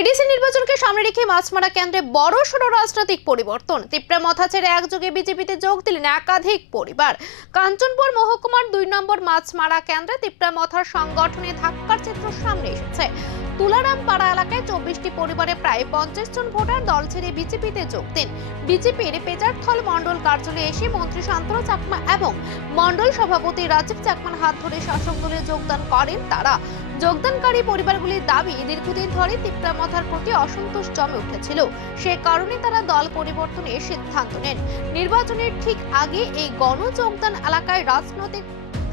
ADC নির্বাচনকে সামনে রেখে মাছমারা কেন্দ্রে বড়সড় রাজনৈতিক পরিবর্তন। তিপ্রা মথা ছেড়ে একযোগে বিজেপিতে যোগ দিলেন একাধিক পরিবার। কাঞ্চনপুর মহকুমার 2 নম্বর মাছমারা কেন্দ্রে তিপ্রা মথার সংগঠনে ধাক্কার চিত্র সামনে এসেছে। তুলারাম পাড়া এলাকায় 24টি পরিবারে প্রায় 50 জন ভোটার দল ছেড়ে বিজেপিতে যোগ দেন। বিজেপির পেজারথল মন্ডল কার্যালয়ে এসে মন্ত্রী শান্তনু চাকমা এবং মন্ডল সভাপতি রাজীব চাকমার হাত ধরে শাসক দলে যোগদান করেন তারা। যোগদানকারী পরিবারগুলির দাবি, দীর্ঘদিন ধরে তিপ্রা মথার প্রতি অসন্তোষ জমে উঠেছিল, সে কারণে তারা দল পরিবর্তনের সিদ্ধান্ত নেন। নির্বাচনের ঠিক আগে এই গণযোগদান এলাকায় রাজনৈতিক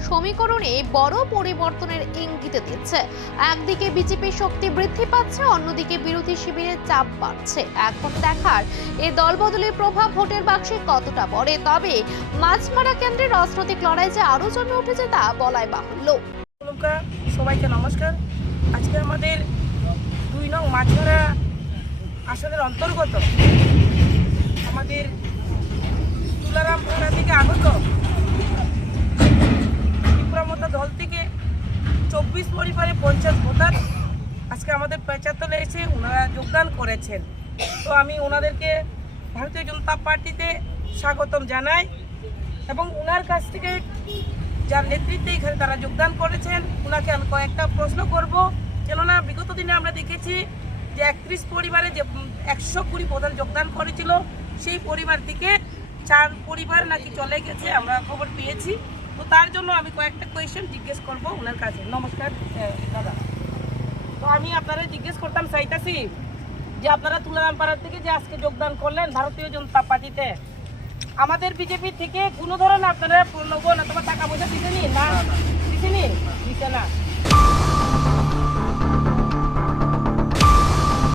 সমীকরণে বড় পরিবর্তনের ইঙ্গিত দিচ্ছে। একদিকে বিজেপির শক্তি বৃদ্ধি পাচ্ছে, অন্যদিকে বিরোধী শিবিরের চাপ বাড়ছে। এখন দেখার এই দলবদলের প্রভাব ভোটের বাক্সে কতটা পড়ে। তবে মাছমারা কেন্দ্রের রাজনৈতিক লড়াই যে আরো জমে উঠেছে তা বলাই বাহুল্য। সবাইকে নমস্কার। আজকে আমাদের 2 নং মাছমারা আসনের অন্তর্গত আমাদের তুলারাম পাড়া থেকে আগত তিপ্রা দল থেকে 24 পরিবারে 50 ভোটার আজকে আমাদের পেচাতলে এসে ওনারা যোগদান করেছেন। তো আমি ওনাদেরকে ভারতীয় জনতা পার্টিতে স্বাগতম জানাই এবং ওনার কাছ থেকে যার নেতৃত্বে এখানে তারা যোগদান করেছেন ওনাকে আমি কয়েকটা প্রশ্ন করব। কেননা বিগত দিনে আমরা দেখেছি যে 31 পরিবারে যে 120 প্রধান যোগদান করেছিল, সেই পরিবার থেকে 4 পরিবার নাকি চলে গেছে, আমরা খবর পেয়েছি। তো তার জন্য আমি কয়েকটা কোয়েশ্চেন জিজ্ঞেস করব ওনার কাছে। নমস্কার দাদা। তো আমি আপনারা জিজ্ঞেস করতাম চাইতাছি যে আপনারা তুলারাম পাড়া থেকে যে আজকে যোগদান করলেন ভারতীয় জনতা পার্টিতে, আমাদের বিজেপি থেকে কোনো ধরনের আপনারা প্রলোভন অথবা টাকা পয়সা দিতেনি? না, দিতেনি, দিতে না।